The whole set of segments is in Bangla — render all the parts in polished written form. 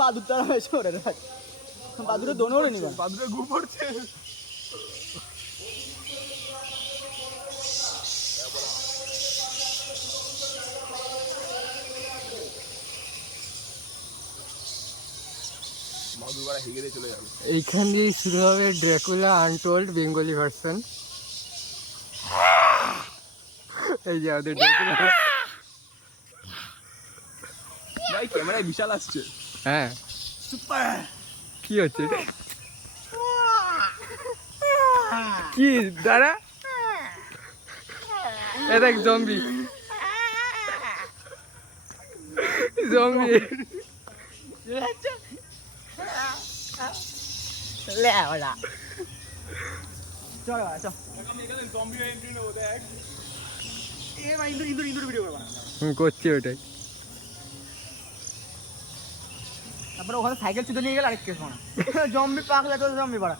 বাদুর তারা হয়েছে ওরে বাদুরে দোনো ওরে নিবা বাদুরে গু পড়ছে এইখান দিয়ে শুরু হবে ড্রাকুলা আনটোল্ড বেঙ্গলি ভার্সন। এই যে আমাদের ড্রাকুলা ভাই ক্যামেরায় বিশাল আসছে। হ্যাঁ সুপার কি হচ্ছে কি দাঁড়া এটা এক জম্বি জম্বি লে ওলা চল চল আমি এখানে জম্বি এন্ট্রি নেবো দেখ। এ ভাই ইন্দুর ভিডিও করবা করছি ওটাই। তারপরে ওখানে সাইকেল ছুটে নিয়ে গেল আরেক কেস মানা জম্বি পাগলা তো জম্বি পাড়া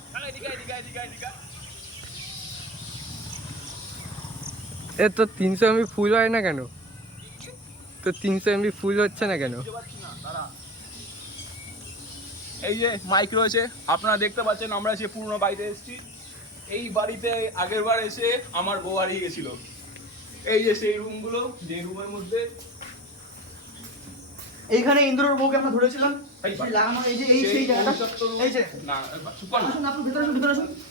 এ তো 300 MB ফুল হয় না কেন? তো 300 MB ফুল হচ্ছে না কেন? এই যে মাইক রয়েছে আপনারা দেখতে পাচ্ছেন। আমরা সে পুরনো বাড়িতে এসেছি। এই বাড়িতে আগের বার এসে আমার বউ হারিয়ে গেছিল। এই যে সেই রুমগুলো, যে রুমের মধ্যে এইখানে ইন্দ্রর বউকে আমরা ধরেছিলাম এই লাগানো এই যে এই সেই জায়গাটা এই যে না চুপ কর না। আসুন আপনি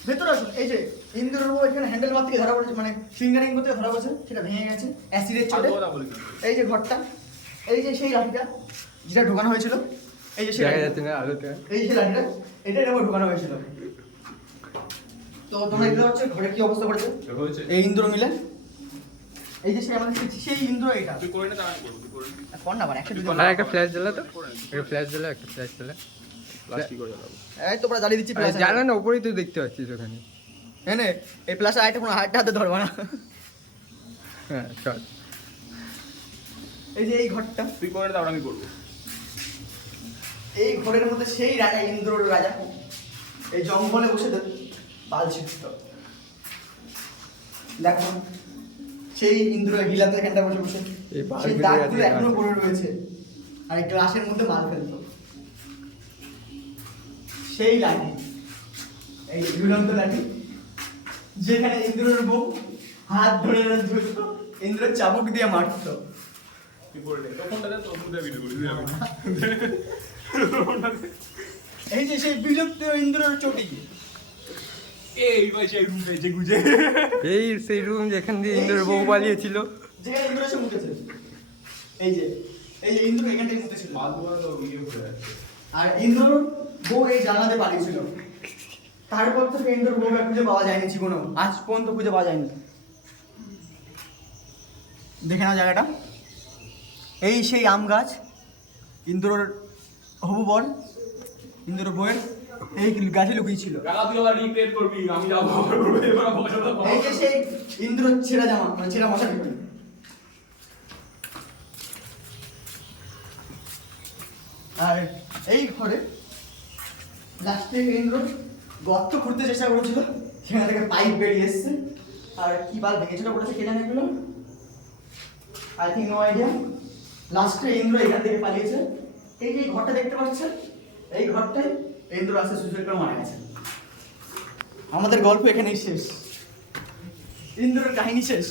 ভেতরে আসুন এই যে ইন্দ্রর বউ এখানে হ্যান্ডেল মার থেকে ধরা পড়েছে মানে ফিঙ্গারিং করতে ধরা পড়েছে সেটা ভেঙে গেছে অ্যাসিডের চোটে। এই যে ঘরটা এই যে সেই লাঠিটা যেটা ঢোকানো হয়েছিল এই যে সেই দেখা যাচ্ছে না আলোতে। এই যে লাঠিটা এটা এরকম ঢোকানো হয়েছিল। তো তোমরা দেখতে পাচ্ছ ঘরে কি অবস্থা করেছে এই ইন্দ্র মিলে। এই যে সেই আমাদের সেই ইন্দ্র এটা তুই করে না তার আমি করব। তুই করে না কোন না একটা আর একটা ফ্ল্যাশ জ্বালা তো, একটা ফ্ল্যাশ জ্বালা, একটা ফ্ল্যাশ জ্বালা। প্লাস্টিক করে জ্বালাবো। এই তোমরা জ্বালিয়ে দিচ্ছি প্লাস জ্বালা না উপরেই তো দেখতে পাচ্ছিস ওখানে। এনে এই প্লাস আইটা কোনো হাতে ধরবা না। হ্যাঁ চল। এই যে এই ঘরটা তুই করে না তারপর আমি করব। এই ঘরের মধ্যে সেই রাজা ইন্দ্রর রাজা এই জঙ্গলে বসে পাল ছিটত। দেখো সেই ইন্দ্র হিলাতে এখানটা বসে বসে এই পাল সেই ভিতরে দাগগুলো আছে। এখনো পড়ে রয়েছে আর এই গ্লাসের মধ্যে মাল ফেলতো। সেই লাঠি এই ঝুলন্ত লাঠি যেখানে ইন্দ্রর বউ হাত ধরে ধরতো ইন্দ্র চাবুক দিয়ে মারতো। তুই করে নে। তখন দাদা তোর মধ্যে ভিডিও করি আমি। এই যে সেই বিলুপ্ত ইন্দ্রর চটি এই ভাই সেই রুম পেয়েছে গুজে। এই সেই রুম যেখান দিয়ে ইন্দ্রের বউ পালিয়েছিল। যেখানে ইন্দ্র এসে মুতেছে এই যে ইন্দ্র এখান থেকে মুতেছিল আর ইন্দ্রর বউ এই জানালাতে পালিয়েছিল। তারপর থেকে ইন্দ্রর বউ খুঁজে পাওয়া যায়নি জীবনেও, আজ পর্যন্ত খুঁজে পাওয়া যায়নি। দেখে নাও জায়গাটা এই সেই আম গাছ ইন্দ্রর হবু বর ইন্দ্রর বউয়ের এই গাছে লুকিয়েছিল। টাকা তুই আবার রিক্রিয়েট করবি, আমি যাবো। এই যে সেই ইন্দ্র ছেঁড়া জামা মানে ছেঁড়া মশা ঢুকি। আর এই ঘরে লাস্টে ইন্দ্র গর্ত খুঁড়তে চেষ্টা করেছিল, সেখান থেকে পাইপ বেরিয়ে এসছে। আর কি বাল ভেঙেছিল বলেছে কে জানে এগুলো, আই থিঙ্ক নো আইডিয়া। লাস্টে ইন্দ্র এখান থেকে পালিয়েছে। এই যে ঘরটা দেখতে পাচ্ছেন এই ঘরটায় ইন্দ্র আসে সুইসাইড করে মারা গেছে। আমাদের গল্প এখানেই শেষ, ইন্দ্রের কাহিনী শেষ।